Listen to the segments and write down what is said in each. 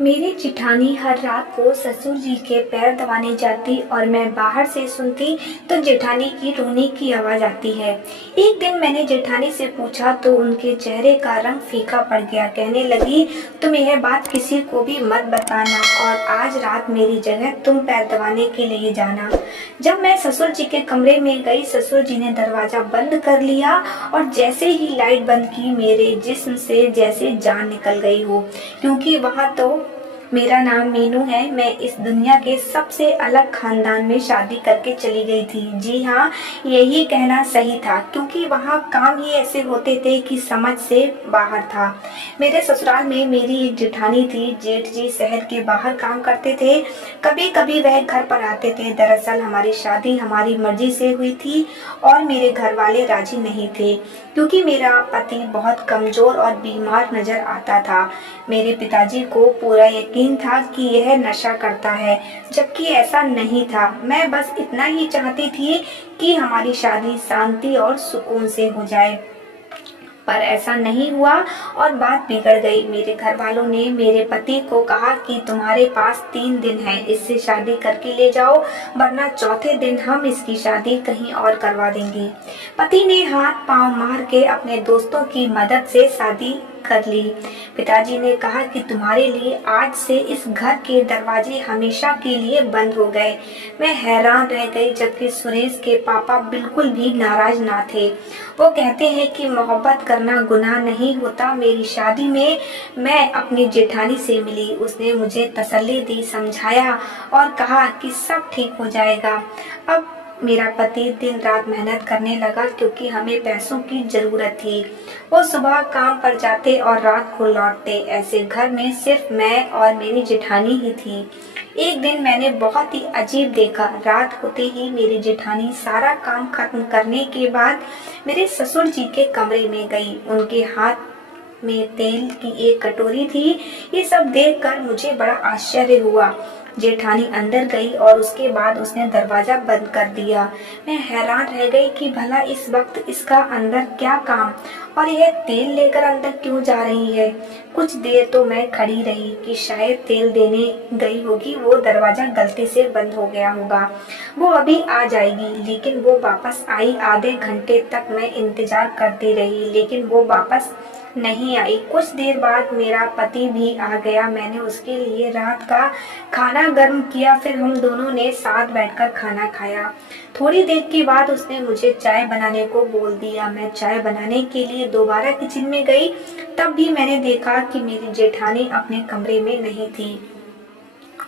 मेरी जेठानी हर रात को ससुर जी के पैर दबाने जाती और मैं बाहर से सुनती तो जेठानी की रोने की आवाज़ आती है। एक दिन मैंने जेठानी से पूछा तो उनके चेहरे का रंग फीका पड़ गया। कहने लगी, तुम यह बात किसी को भी मत बताना और आज रात मेरी जगह तुम पैर दबाने के लिए जाना। जब मैं ससुर जी के कमरे में गई, ससुर जी ने दरवाज़ा बंद कर लिया और जैसे ही लाइट बंद की मेरे जिस्म से जैसे जान निकल गई हो, क्योंकि वहाँ तो मेरा नाम मीनू है। मैं इस दुनिया के सबसे अलग खानदान में शादी करके चली गई थी। जी हाँ, यही कहना सही था, क्योंकि वहाँ काम ही ऐसे होते थे कि समझ से बाहर था। मेरे ससुराल में मेरी एक जेठानी थी। जेठ जी शहर के बाहर काम करते थे। कभी कभी वह घर पर आते थे। दरअसल हमारी शादी हमारी मर्जी से हुई थी और मेरे घर वाले राजी नहीं थे, क्योंकि मेरा पति बहुत कमज़ोर और बीमार नज़र आता था। मेरे पिताजी को पूरा यकीन था कि यह नशा करता है, जबकि ऐसा नहीं था। मैं बस इतना ही चाहती थी कि हमारी शादी शांति और सुकून से हो जाए, पर ऐसा नहीं हुआ और बात बिगड़ गई। मेरे घर वालों ने मेरे पति को कहा कि तुम्हारे पास 3 दिन है, इससे शादी करके ले जाओ, वरना चौथे दिन हम इसकी शादी कहीं और करवा देंगे। पति ने हाथ पांव मार के अपने दोस्तों की मदद से शादी कर ली। पिताजी ने कहा कि तुम्हारे लिए आज से इस घर के दरवाजे हमेशा के लिए बंद हो गए। मैं हैरान रह गई, जबकि सुरेश के पापा बिल्कुल भी नाराज ना थे। वो कहते हैं कि मोहब्बत करना गुनाह नहीं होता। मेरी शादी में मैं अपनी जेठानी से मिली। उसने मुझे तसल्ली दी, समझाया और कहा कि सब ठीक हो जाएगा। अब मेरा पति दिन रात मेहनत करने लगा, क्योंकि हमें पैसों की ज़रूरत थी। वो सुबह काम पर जाते और रात को लौटते। ऐसे घर में सिर्फ मैं और मेरी जेठानी ही थी। एक दिन मैंने बहुत ही अजीब देखा। रात होते ही मेरी जेठानी सारा काम खत्म करने के बाद मेरे ससुर जी के कमरे में गई। उनके हाथ में तेल की एक कटोरी थी। ये सब देखकर मुझे बड़ा आश्चर्य हुआ। जेठानी अंदर गई और उसके बाद उसने दरवाजा बंद कर दिया। मैं हैरान रह गई कि भला इस वक्त इसका अंदर क्या काम और यह तेल लेकर अंदर क्यों जा रही है। कुछ देर तो मैं खड़ी रही कि शायद तेल देने गई होगी, वो दरवाजा गलती से बंद हो गया होगा, वो अभी आ जाएगी। लेकिन वो वापस आई। आधे घंटे तक मैं इंतजार करती रही, लेकिन वो वापस नहीं आई। कुछ देर बाद मेरा पति भी आ गया। मैंने उसके लिए रात का खाना गर्म किया, फिर हम दोनों ने साथ बैठकर खाना खाया। थोड़ी देर के बाद उसने मुझे चाय बनाने को बोल दिया। मैं चाय बनाने के लिए दोबारा किचन में गई। तब भी मैंने देखा कि मेरी जेठानी अपने कमरे में नहीं थी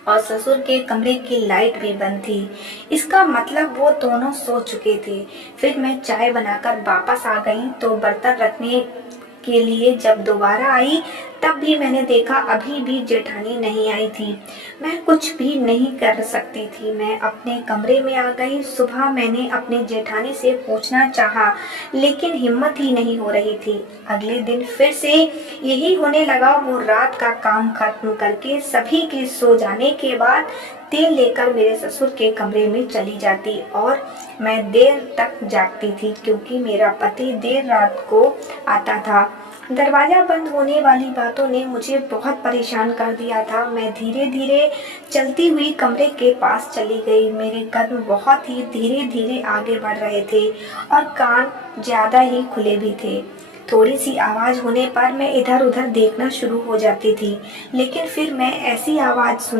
और ससुर के कमरे की लाइट भी बंद थी। इसका मतलब वो दोनों सो चुके थे। फिर मैं चाय बनाकर वापस आ गई तो बर्तन रखने के लिए जब दोबारा आई, तब भी मैंने देखा अभी भी जेठानी नहीं आई थी। मैं कुछ भी नहीं कर सकती थी। मैं अपने कमरे में आ गई। सुबह मैंने अपनी जेठानी से पूछना चाहा, लेकिन हिम्मत ही नहीं हो रही थी। अगले दिन फिर से यही होने लगा। वो रात का काम खत्म करके सभी के सो जाने के बाद तेल लेकर मेरे ससुर के कमरे में चली जाती और मैं देर तक जागती थी, क्योंकि मेरा पति देर रात को आता था। दरवाज़ा बंद होने वाली बातों ने मुझे बहुत परेशान कर दिया था। मैं धीरे धीरे चलती हुई कमरे के पास चली गई। मेरे कदम बहुत ही धीरे धीरे आगे बढ़ रहे थे और कान ज़्यादा ही खुले भी थे। थोड़ी सी आवाज़ होने पर मैं इधर उधर देखना शुरू हो जाती थी, लेकिन फिर मैं ऐसी आवाज़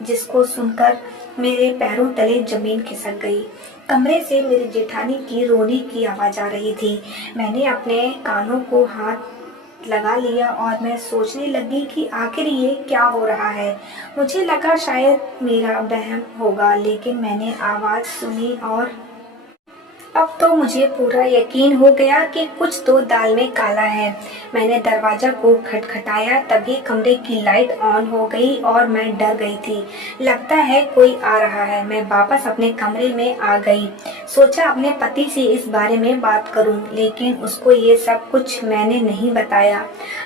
जिसको सुनकर मेरे पैरों तले जमीन खिसक गई। कमरे से मेरी जेठानी की रोने की आवाज़ आ रही थी। मैंने अपने कानों को हाथ लगा लिया और मैं सोचने लगी कि आखिर ये क्या हो रहा है। मुझे लगा शायद मेरा वहम होगा, लेकिन मैंने आवाज़ सुनी और अब तो मुझे पूरा यकीन हो गया कि कुछ तो दाल में काला है। मैंने दरवाज़ा को खटखटाया, तभी कमरे की लाइट ऑन हो गई और मैं डर गई थी। लगता है कोई आ रहा है। मैं वापस अपने कमरे में आ गई। सोचा अपने पति से इस बारे में बात करूं, लेकिन उसको ये सब कुछ मैंने नहीं बताया।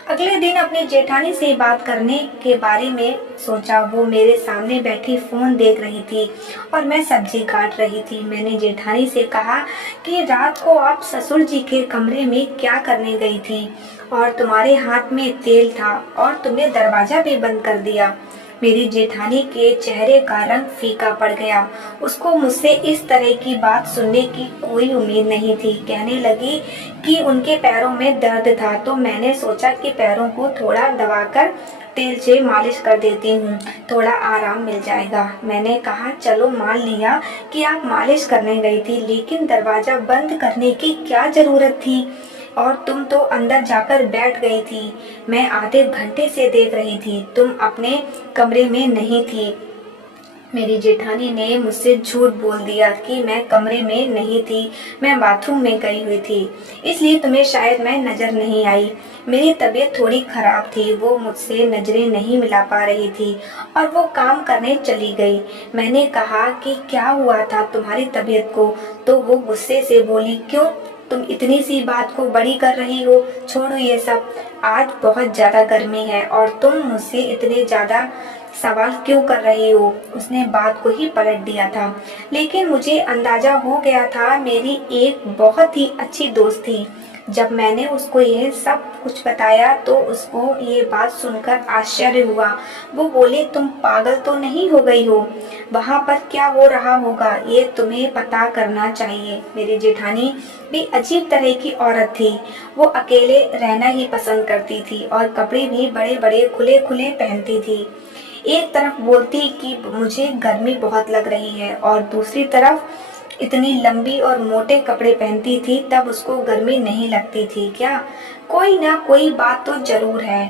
अगले दिन अपनी जेठानी से बात करने के बारे में सोचा। वो मेरे सामने बैठी फ़ोन देख रही थी और मैं सब्जी काट रही थी। मैंने जेठानी से कहा कि रात को आप ससुर जी के कमरे में क्या करने गई थी और तुम्हारे हाथ में तेल था और तुमने दरवाजा भी बंद कर दिया। मेरी जेठानी के चेहरे का रंग फीका पड़ गया। उसको मुझसे इस तरह की बात सुनने की कोई उम्मीद नहीं थी। कहने लगी कि उनके पैरों में दर्द था, तो मैंने सोचा कि पैरों को थोड़ा दबाकर तेल से मालिश कर देती हूँ, थोड़ा आराम मिल जाएगा। मैंने कहा चलो मान लिया कि आप मालिश करने गई थी, लेकिन दरवाजा बंद करने की क्या जरूरत थी? और तुम तो अंदर जाकर बैठ गई थी। मैं आधे घंटे से देख रही थी, तुम अपने कमरे में नहीं थी। मेरी जेठानी ने मुझसे झूठ बोल दिया कि मैं कमरे में नहीं थी, मैं बाथरूम में गई हुई थी, इसलिए तुम्हें शायद मैं नज़र नहीं आई। मेरी तबीयत थोड़ी खराब थी, वो मुझसे नज़रें नहीं मिला पा रही थी और वो काम करने चली गई। मैंने कहा कि क्या हुआ था तुम्हारी तबीयत को? तो वो गुस्से से बोली, क्यों, तुम इतनी सी बात को बड़ी कर रही हो? छोड़ो ये सब, आज बहुत ज़्यादा गर्मी है और तुम मुझसे इतने ज़्यादा सवाल क्यों कर रही हो? उसने बात को ही पलट दिया था। लेकिन मुझे अंदाजा हो गया था, मेरी एक बहुत ही अच्छी दोस्त थी। जब मैंने उसको यह सब कुछ बताया तो उसको ये बात सुनकर आश्चर्य हुआ। वो बोले, तुम पागल तो नहीं हो गई हो? वहाँ पर क्या हो रहा होगा ये तुम्हें पता करना चाहिए। मेरी जेठानी भी अजीब तरह की औरत थी। वो अकेले रहना ही पसंद करती थी और कपड़े भी बड़े बड़े खुले खुले पहनती थी। एक तरफ बोलती कि मुझे गर्मी बहुत लग रही है और दूसरी तरफ इतनी लंबी और मोटे कपड़े पहनती थी, तब उसको गर्मी नहीं लगती थी क्या? कोई ना कोई बात तो जरूर है।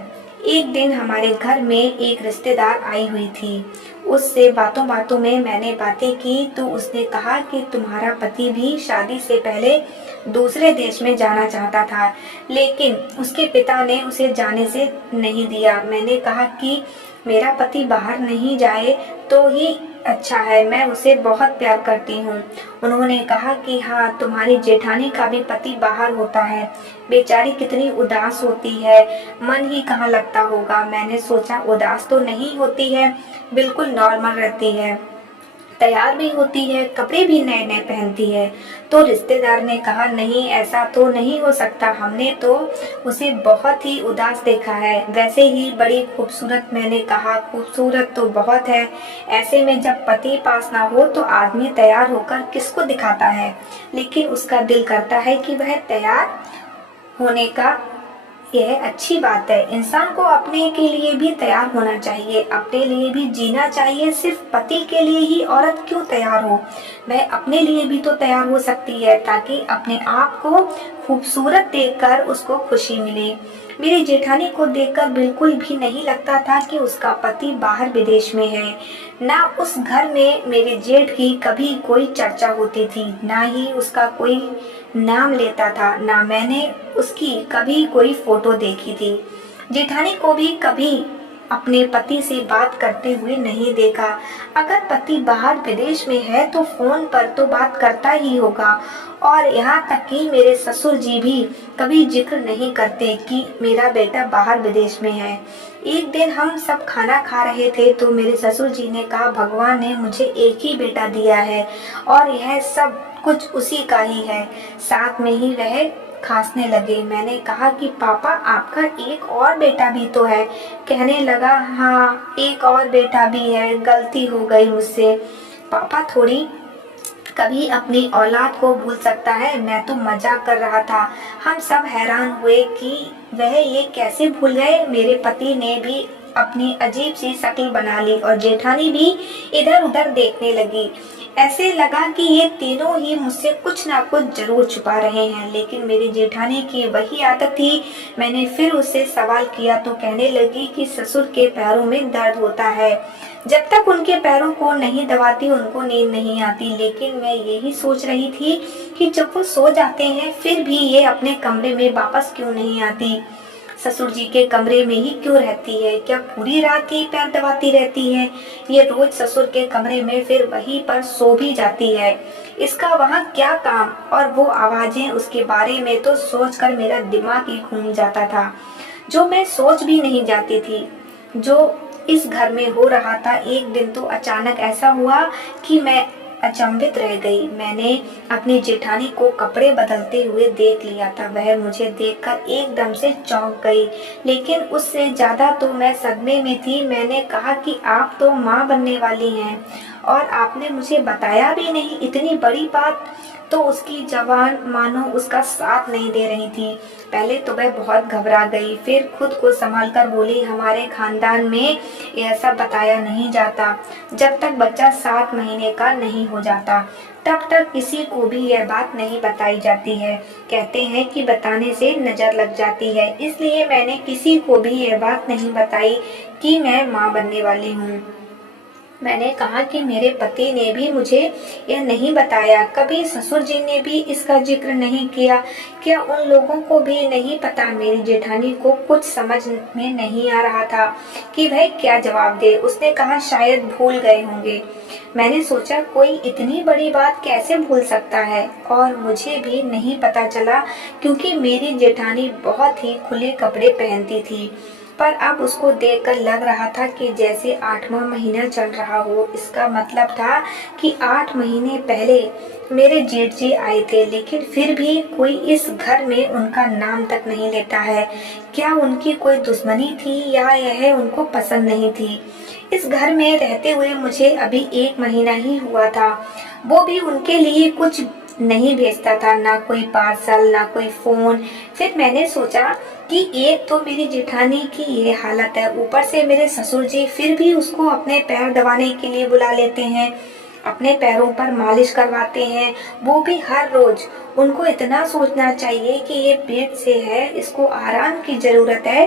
एक दिन हमारे घर में एक रिश्तेदार आई हुई थी। उससे बातों बातों में मैंने बातें की तो उसने कहा कि तुम्हारा पति भी शादी से पहले दूसरे देश में जाना चाहता था, लेकिन उसके पिता ने उसे जाने से नहीं दिया। मैंने कहा कि मेरा पति बाहर नहीं जाए तो ही अच्छा है, मैं उसे बहुत प्यार करती हूँ। उन्होंने कहा कि हाँ, तुम्हारी जेठानी का भी पति बाहर होता है, बेचारी कितनी उदास होती है, मन ही कहाँ लगता होगा। मैंने सोचा उदास तो नहीं होती है, बिल्कुल नॉर्मल रहती है, तैयार भी होती है, कपड़े भी नए नए पहनती है। तो रिश्तेदार ने कहा, नहीं ऐसा तो नहीं हो सकता, हमने तो उसे बहुत ही उदास देखा है, वैसे ही बड़ी खूबसूरत। मैंने कहा, खूबसूरत तो बहुत है, ऐसे में जब पति पास ना हो तो आदमी तैयार होकर किसको दिखाता है? लेकिन उसका दिल करता है कि वह तैयार होने का, यह अच्छी बात है। इंसान को अपने के लिए भी तैयार होना चाहिए, अपने लिए भी जीना चाहिए। सिर्फ पति के लिए ही औरत क्यों तैयार हो? वह अपने लिए भी तो तैयार हो सकती है, ताकि अपने आप को खूबसूरत देखकर उसको खुशी मिले। मेरी जेठानी को देखकर बिल्कुल भी नहीं लगता था कि उसका पति बाहर विदेश में है। ना उस घर में मेरे जेठ की कभी कोई चर्चा होती थी, ना ही उसका कोई नाम लेता था, ना मैंने उसकी कभी कोई फोटो देखी थी। जेठानी को भी कभी अपने पति से बात करते हुए नहीं देखा। अगर पति बाहर विदेश में है तो फोन पर तो बात करता ही होगा। और यहाँ तक कि मेरे ससुर जी भी कभी जिक्र नहीं करते कि मेरा बेटा बाहर विदेश में है। एक दिन हम सब खाना खा रहे थे तो मेरे ससुर जी ने कहा, भगवान ने मुझे एक ही बेटा दिया है और यह सब कुछ उसी का ही है। साथ में ही वह खांसने लगे। मैंने कहा कि पापा, आपका एक और बेटा भी तो है। कहने लगा, हाँ एक और बेटा भी है, गलती हो गई मुझसे। पापा थोड़ी कभी अपनी औलाद को भूल सकता है, मैं तो मजाक कर रहा था। हम सब हैरान हुए कि वह ये कैसे भूल गए। मेरे पति ने भी अपनी अजीब सी शक्ल बना ली और जेठानी भी इधर उधर देखने लगी। ऐसे लगा कि ये तीनों ही मुझसे कुछ ना कुछ जरूर छुपा रहे हैं, लेकिन मेरी जेठानी की वही आदत थी। मैंने फिर उससे सवाल किया तो कहने लगी कि ससुर के पैरों में दर्द होता है, जब तक उनके पैरों को नहीं दबाती उनको नींद नहीं आती। लेकिन मैं यही सोच रही थी कि जब वो सो जाते हैं फिर भी ये अपने कमरे में वापस क्यों नहीं आती, ससुर जी के कमरे में ही क्यों रहती है? क्या पूरी रात ही पैर दबाती रहती है? ये रोज ससुर के कमरे में फिर वहीं पर सो भी जाती है, इसका वहाँ क्या काम? और वो आवाजें, उसके बारे में तो सोचकर मेरा दिमाग ही घूम जाता था, जो मैं सोच भी नहीं जाती थी जो इस घर में हो रहा था। एक दिन तो अचानक ऐसा हुआ कि मैं अचंभित रह गई। मैंने अपनी जेठानी को कपड़े बदलते हुए देख लिया था। वह मुझे देखकर एकदम से चौंक गई, लेकिन उससे ज़्यादा तो मैं सदमे में थी। मैंने कहा कि आप तो माँ बनने वाली हैं और आपने मुझे बताया भी नहीं, इतनी बड़ी बात। तो उसकी जबान मानो उसका साथ नहीं दे रही थी। पहले तो वह बहुत घबरा गई, फिर खुद को संभाल कर बोली, हमारे खानदान में ऐसा बताया नहीं जाता। जब तक बच्चा 7 महीने का नहीं हो जाता तब तक किसी को भी यह बात नहीं बताई जाती है। कहते हैं कि बताने से नज़र लग जाती है, इसलिए मैंने किसी को भी यह बात नहीं बताई कि मैं माँ बनने वाली हूँ। मैंने कहा कि मेरे पति ने भी मुझे यह नहीं बताया, कभी ससुर जी ने भी इसका जिक्र नहीं किया। क्या उन लोगों को भी नहीं पता? मेरी जेठानी को कुछ समझ में नहीं आ रहा था कि वह क्या जवाब दे। उसने कहा, शायद भूल गए होंगे। मैंने सोचा, कोई इतनी बड़ी बात कैसे भूल सकता है? और मुझे भी नहीं पता चला, क्योंकि मेरी जेठानी बहुत ही खुले कपड़े पहनती थी। पर अब उसको देखकर लग रहा था कि जैसे 8वां महीना चल रहा हो। इसका मतलब था कि 8 महीने पहले मेरे जेठ जी आए थे, लेकिन फिर भी कोई इस घर में उनका नाम तक नहीं लेता है। क्या उनकी कोई दुश्मनी थी या यह उनको पसंद नहीं थी? इस घर में रहते हुए मुझे अभी 1 महीना ही हुआ था। वो भी उनके लिए कुछ नहीं भेजता था, ना कोई पार्सल, ना कोई फोन। फिर मैंने सोचा कि एक तो मेरी जेठानी की ये हालत है, ऊपर से मेरे ससुर जी फिर भी उसको अपने पैर दबाने के लिए बुला लेते हैं, अपने पैरों पर मालिश करवाते हैं, वो भी हर रोज। उनको इतना सोचना चाहिए कि ये पेट से है, इसको आराम की जरूरत है।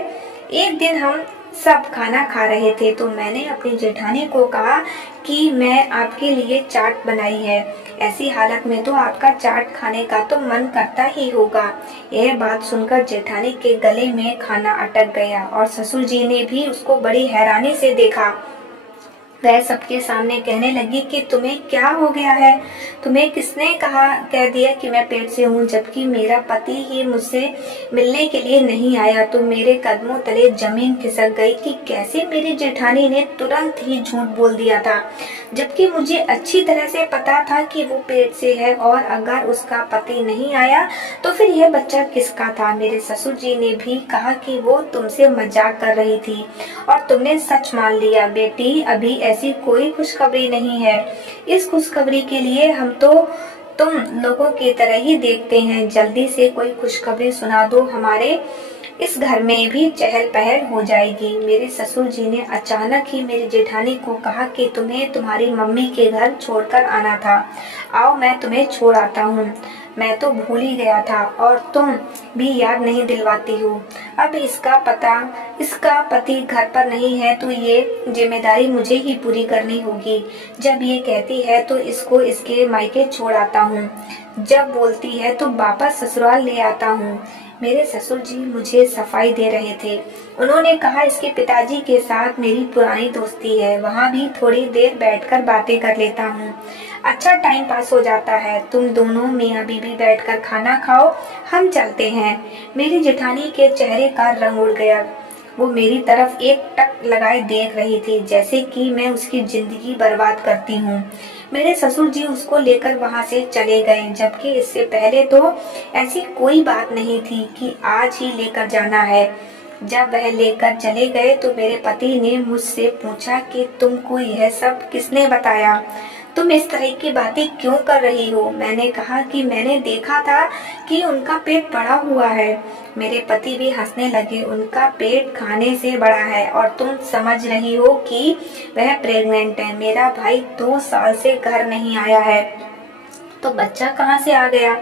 एक दिन हम सब खाना खा रहे थे तो मैंने अपनी जेठानी को कहा कि मैं आपके लिए चाट बनाई है। ऐसी हालत में तो आपका चाट खाने का तो मन करता ही होगा। यह बात सुनकर जेठानी के गले में खाना अटक गया और ससुर जी ने भी उसको बड़ी हैरानी से देखा। वह सबके सामने कहने लगी कि तुम्हें क्या हो गया है? तुम्हें किसने कह दिया कि मैं पेट से हूँ, जबकि मेरा पति ही मुझसे मिलने के लिए नहीं आया। तो मेरे कदमों तले जमीन खिसक गई कि कैसे मेरी जेठानी ने तुरंत ही झूठ बोल दिया था, जबकि मुझे अच्छी तरह से पता था कि वो पेट से है। और अगर उसका पति नहीं आया तो फिर यह बच्चा किसका था? मेरे ससुर जी ने भी कहा कि वो तुमसे मजाक कर रही थी और तुमने सच मान लिया। बेटी, अभी ऐसी कोई खुशखबरी नहीं है। इस खुशखबरी के लिए हम तो तुम लोगों की तरह ही देखते हैं। जल्दी से कोई खुशखबरी सुना दो, हमारे इस घर में भी चहल पहल हो जाएगी। मेरे ससुर जी ने अचानक ही मेरी जेठानी को कहा कि तुम्हें तुम्हारी मम्मी के घर छोड़कर आना था। आओ, मैं तुम्हें छोड़ आता हूँ। मैं तो भूल ही गया था और तुम भी याद नहीं दिलवाती हो। अब इसका पति घर पर नहीं है तो ये जिम्मेदारी मुझे ही पूरी करनी होगी। जब ये कहती है तो इसको इसके मायके छोड़ आता हूँ, जब बोलती है तो वापस ससुराल ले आता हूँ। मेरे ससुर जी मुझे सफाई दे रहे थे। उन्होंने कहा, इसके पिताजी के साथ मेरी पुरानी दोस्ती है, वहाँ भी थोड़ी देर बैठकर बातें कर लेता हूँ। अच्छा टाइम पास हो जाता है। तुम दोनों मियाँ बीबी बैठकर खाना खाओ, हम चलते हैं। मेरी जेठानी के चेहरे का रंग उड़ गया। वो मेरी तरफ एक टक लगाए देख रही थी, जैसे कि मैं उसकी जिंदगी बर्बाद करती हूँ। मेरे ससुर जी उसको लेकर वहां से चले गए, जबकि इससे पहले तो ऐसी कोई बात नहीं थी कि आज ही लेकर जाना है। जब वह लेकर चले गए तो मेरे पति ने मुझसे पूछा कि तुमको यह सब किसने बताया? तुम इस तरह की बातें क्यों कर रही हो? मैंने कहा कि मैंने देखा था कि उनका पेट बड़ा हुआ है। मेरे पति भी हंसने लगे। उनका पेट खाने से बड़ा है और तुम समझ रही हो कि वह प्रेग्नेंट है। मेरा भाई 2 साल से घर नहीं आया है, तो बच्चा कहाँ से आ गया?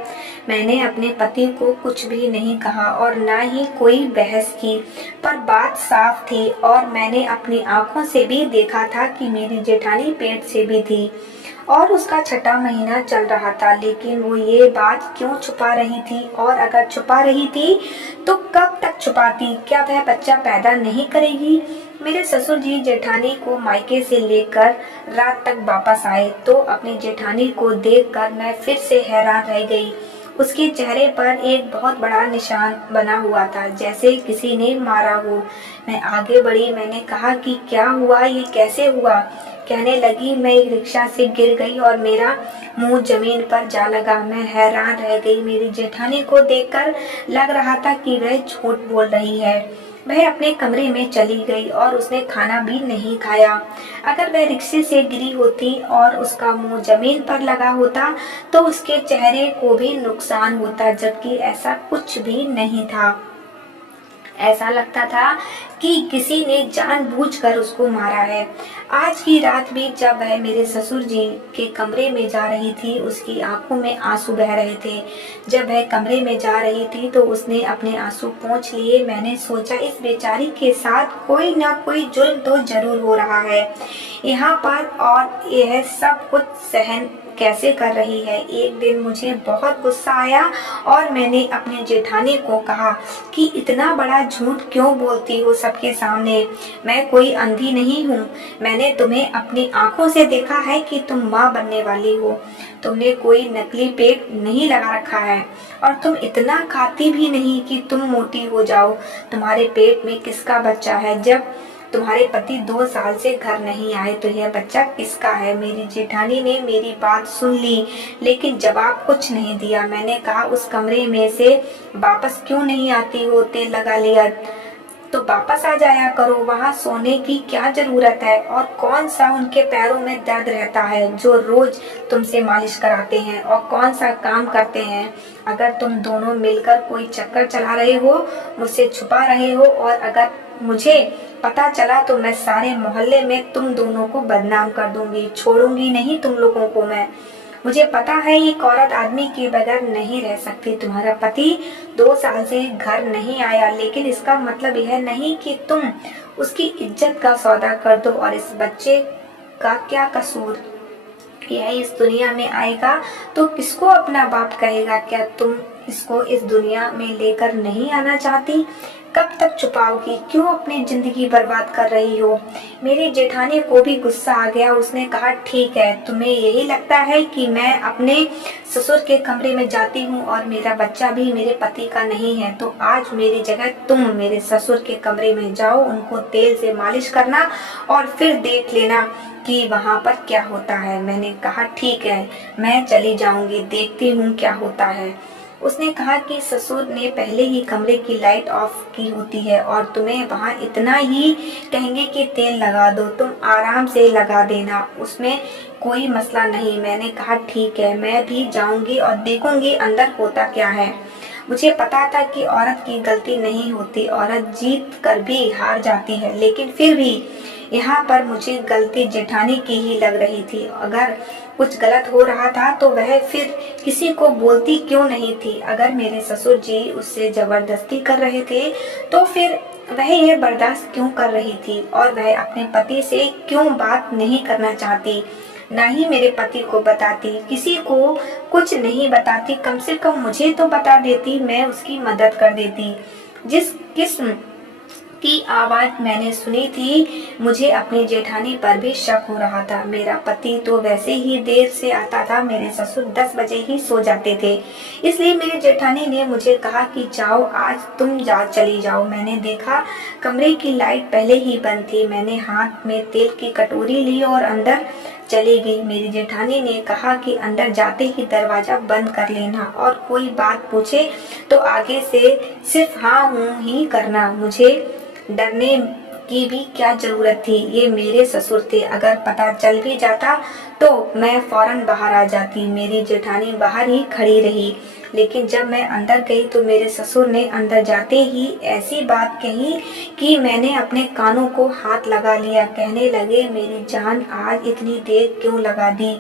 मैंने अपने पति को कुछ भी नहीं कहा और ना ही कोई बहस की, पर बात साफ थी और मैंने अपनी आंखों से भी देखा था कि मेरी जेठानी पेट से भी थी और उसका 6वां महीना चल रहा था। लेकिन वो ये बात क्यों छुपा रही थी? और अगर छुपा रही थी तो कब तक छुपाती? क्या वह बच्चा पैदा नहीं करेगी? मेरे ससुर जी जेठानी को मायके से लेकर रात तक वापस आए तो अपनी जेठानी को देखकर मैं फिर से हैरान रह गई। उसके चेहरे पर एक बहुत बड़ा निशान बना हुआ था, जैसे किसी ने मारा हो। मैं आगे बढ़ी। मैंने कहा कि क्या हुआ, ये कैसे हुआ? कहने लगी, मैं एक रिक्शा से गिर गई और मेरा मुंह जमीन पर जा लगा। मैं हैरान रह गई। मेरी जेठानी को देखकर लग रहा था कि वह झूठ बोल रही है। वह अपने कमरे में चली गई और उसने खाना भी नहीं खाया। अगर वह रिक्शे से गिरी होती और उसका मुंह जमीन पर लगा होता तो उसके चेहरे को भी नुकसान होता, जबकि ऐसा कुछ भी नहीं था। ऐसा लगता था कि किसी ने जानबूझकर उसको मारा है। आज की रात भी जब वह मेरे ससुर जी के कमरे में जा रही थी, उसकी आंखों में आंसू बह रहे थे। जब वह कमरे में जा रही थी तो उसने अपने आंसू पोंछ लिए। मैंने सोचा, इस बेचारी के साथ कोई ना कोई जुल्म तो जरूर हो रहा है यहाँ पर, और यह सब कुछ सहन कैसे कर रही है। एक दिन मुझे बहुत गुस्सा आया और मैंने अपने जेठानी को कहा कि इतना बड़ा झूठ क्यों बोलती हो सबके सामने। मैं कोई अंधी नहीं हूँ। मैंने तुम्हें अपनी आंखों से देखा है कि तुम माँ बनने वाली हो। तुमने कोई नकली पेट नहीं लगा रखा है और तुम इतना खाती भी नहीं कि तुम मोटी हो जाओ। तुम्हारे पेट में किसका बच्चा है? जब तुम्हारे पति 2 साल से घर नहीं आए तो यह बच्चा किसका है? मेरी जेठानी ने मेरी बात सुन ली लेकिन जवाब कुछ नहीं दिया। मैंने कहा, उस कमरे में से वापस क्यों नहीं आती हो? तेल लगा लिया तो वापस आ जाया करो। वहाँ सोने की क्या जरूरत है? और कौन सा उनके पैरों में दर्द रहता है जो रोज तुमसे मालिश कराते हैं और कौन सा काम करते हैं? अगर तुम दोनों मिलकर कोई चक्कर चला रहे हो, मुझसे छुपा रहे हो, और अगर मुझे पता चला तो मैं सारे मोहल्ले में तुम दोनों को बदनाम कर दूंगी। छोड़ूंगी नहीं तुम लोगों को मैं। मुझे पता है एक औरत आदमी के बगैर नहीं रह सकती। तुम्हारा पति 2 साल से घर नहीं आया, लेकिन इसका मतलब यह नहीं कि तुम उसकी इज्जत का सौदा कर दो। और इस बच्चे का क्या कसूर? यह इस दुनिया में आएगा तो किसको अपना बाप कहेगा? क्या तुम इसको इस दुनिया में लेकर नहीं आना चाहती? कब तक छुपाओगी? क्यों अपनी जिंदगी बर्बाद कर रही हो? मेरी जेठानी को भी गुस्सा आ गया। उसने कहा, ठीक है, तुम्हें यही लगता है कि मैं अपने ससुर के कमरे में जाती हूँ और मेरा बच्चा भी मेरे पति का नहीं है, तो आज मेरी जगह तुम मेरे ससुर के कमरे में जाओ, उनको तेल से मालिश करना और फिर देख लेना कि वहाँ पर क्या होता है। मैंने कहा, ठीक है, मैं चली जाऊंगी, देखती हूँ क्या होता है। उसने कहा कि ससुर ने पहले ही कमरे की लाइट ऑफ की होती है और तुम्हें वहाँ इतना ही कहेंगे कि तेल लगा दो, तुम आराम से लगा देना, उसमें कोई मसला नहीं। मैंने कहा, ठीक है, मैं भी जाऊंगी और देखूंगी अंदर होता क्या है। मुझे पता था कि औरत की गलती नहीं होती, औरत जीत कर भी हार जाती है, लेकिन फिर भी यहाँ पर मुझे गलती जेठानी की ही लग रही थी। अगर कुछ गलत हो रहा था तो वह फिर किसी को बोलती क्यों नहीं थी? अगर मेरे ससुर जी उससे जबरदस्ती कर रहे थे तो फिर वह यह बर्दाश्त क्यों कर रही थी? और वह अपने पति से क्यों बात नहीं करना चाहती? ना ही मेरे पति को बताती, किसी को कुछ नहीं बताती, कम से कम मुझे तो बता देती, मैं उसकी मदद कर देती। जिस किस्म की आवाज मैंने सुनी थी, मुझे अपनी जेठानी पर भी शक हो रहा था। मेरा पति तो वैसे ही देर से आता था, मेरे ससुर 10 बजे ही सो जाते थे, इसलिए मेरी जेठानी ने मुझे कहा कि जाओ, आज तुम चली जाओ। मैंने देखा कमरे की लाइट पहले ही बंद थी। मैंने हाथ में तेल की कटोरी ली और अंदर चली गई। मेरी जेठानी ने कहा कि अंदर जाते ही दरवाजा बंद कर लेना और कोई बात पूछे तो आगे से सिर्फ हाँ हूँ ही करना। मुझे डरने की भी क्या जरूरत थी? ये मेरे ससुर थे, अगर पता चल भी जाता तो मैं फौरन बाहर आ जाती। मेरी जेठानी बाहर ही खड़ी रही, लेकिन जब मैं अंदर गई तो मेरे ससुर ने अंदर जाते ही ऐसी बात कही कि मैंने अपने कानों को हाथ लगा लिया। कहने लगे, मेरी जान आज इतनी देर क्यों लगा दी?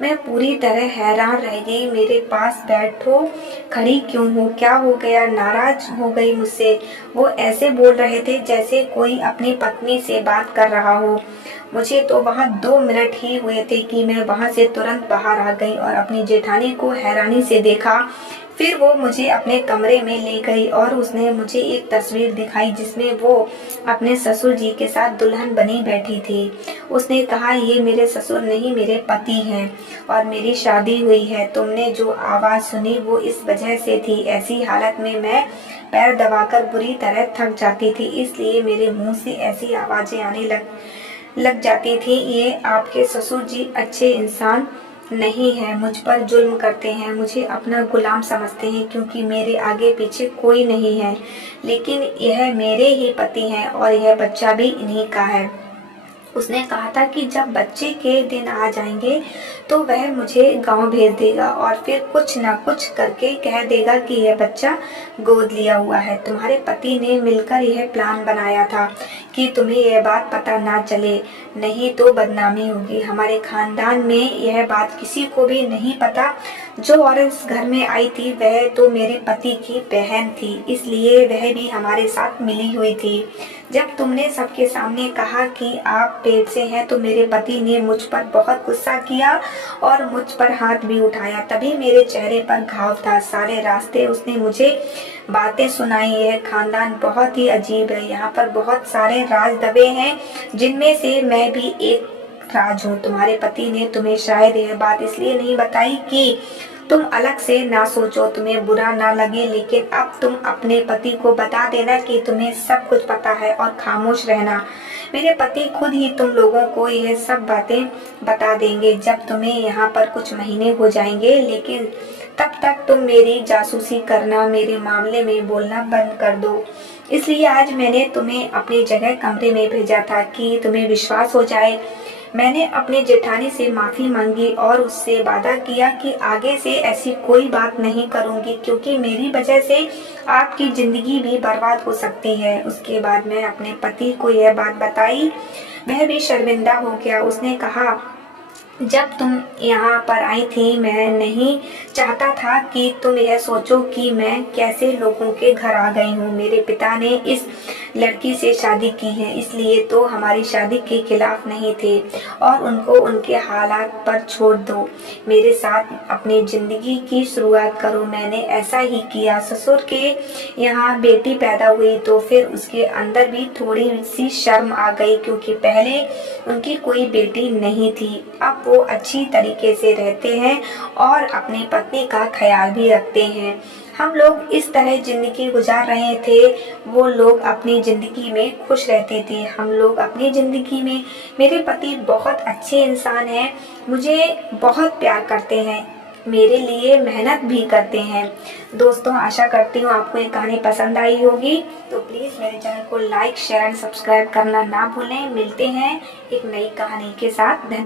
मैं पूरी तरह हैरान रह गई। मेरे पास बैठो, खड़ी क्यों हो? क्या हो गया? नाराज हो गई मुझसे? वो ऐसे बोल रहे थे जैसे कोई अपनी पत्नी से बात कर रहा हो। मुझे तो वहाँ 2 मिनट ही हुए थे कि मैं वहाँ से तुरंत बाहर आ गई और अपनी जेठानी को हैरानी से देखा। फिर वो मुझे अपने कमरे में ले गई और उसने मुझे एक तस्वीर दिखाई जिसमें वो अपने ससुर जी के साथ दुल्हन बनी बैठी थी। उसने कहा, ये मेरे ससुर नहीं, मेरे पति हैं और मेरी शादी हुई है। तुमने जो आवाज़ सुनी वो इस वजह से थी। ऐसी हालत में मैं पैर दबाकर बुरी तरह थक जाती थी, इसलिए मेरे मुंह से ऐसी आवाज़ें आने लग जाती थी ये आपके ससुर जी अच्छे इंसान नहीं है, मुझ पर जुल्म करते हैं, मुझे अपना गुलाम समझते हैं क्योंकि मेरे आगे पीछे कोई नहीं है, लेकिन यह मेरे ही पति हैं और यह बच्चा भी इन्हीं का है। उसने कहा था कि जब बच्चे के दिन आ जाएंगे तो वह मुझे गांव भेज देगा और फिर कुछ ना कुछ करके कह देगा कि यह बच्चा गोद लिया हुआ है। तुम्हारे पति ने मिलकर यह प्लान बनाया था कि तुम्हें यह बात पता ना चले, नहीं तो बदनामी होगी। हमारे खानदान में यह बात किसी को भी नहीं पता। जो औरत इस घर में आई थी वह तो मेरे पति की बहन थी, इसलिए वह भी हमारे साथ मिली हुई थी। जब तुमने सबके सामने कहा कि आप पेट से हैं तो मेरे पति ने मुझ पर बहुत गुस्सा किया और मुझ पर हाथ भी उठाया। तभी मेरे चेहरे पर घाव था। सारे रास्ते उसने मुझे बातें सुनाई। यह खानदान बहुत ही अजीब है, यहाँ पर बहुत सारे राज दबे हैं जिनमें से मैं भी एक राज हूँ। तुम्हारे पति ने तुम्हें शायद यह बात इसलिए नहीं बताई कि तुम अलग से ना सोचो, तुम्हें बुरा ना लगे, लेकिन अब तुम अपने पति को बता देना कि तुम्हें सब कुछ पता है और खामोश रहना। मेरे पति खुद ही तुम लोगों को यह सब बातें बता देंगे जब तुम्हें यहाँ पर कुछ महीने हो जाएंगे, लेकिन तब तक तुम मेरी जासूसी करना, मेरे मामले में बोलना बंद कर दो। इसलिए आज मैंने तुम्हें अपनी जगह कमरे में भेजा था कि तुम्हें विश्वास हो जाए। मैंने अपने जेठानी से माफ़ी मांगी और उससे वादा किया कि आगे से ऐसी कोई बात नहीं करूंगी, क्योंकि मेरी वजह से आपकी ज़िंदगी भी बर्बाद हो सकती है। उसके बाद मैं अपने पति को यह बात बताई। वह भी शर्मिंदा हो गया। उसने कहा, जब तुम यहाँ पर आई थी मैं नहीं चाहता था कि तुम यह सोचो कि मैं कैसे लोगों के घर आ गई हूँ। मेरे पिता ने इस लड़की से शादी की है, इसलिए तो हमारी शादी के खिलाफ नहीं थे और उनको उनके हालात पर छोड़ दो। मेरे साथ अपनी ज़िंदगी की शुरुआत करो। मैंने ऐसा ही किया। ससुर के यहाँ बेटी पैदा हुई तो फिर उसके अंदर भी थोड़ी सी शर्म आ गई, क्योंकि पहले उनकी कोई बेटी नहीं थी। अब वो अच्छी तरीके से रहते हैं और अपनी पत्नी का ख्याल भी रखते हैं। हम लोग इस तरह ज़िंदगी गुजार रहे थे, वो लोग अपनी ज़िंदगी में खुश रहते थे, हम लोग अपनी ज़िंदगी में। मेरे पति बहुत अच्छे इंसान हैं, मुझे बहुत प्यार करते हैं, मेरे लिए मेहनत भी करते हैं। दोस्तों, आशा करती हूँ आपको ये कहानी पसंद आई होगी, तो प्लीज़ मेरे चैनल को लाइक, शेयर एंड सब्सक्राइब करना ना भूलें। मिलते हैं एक नई कहानी के साथ। धन्यवाद।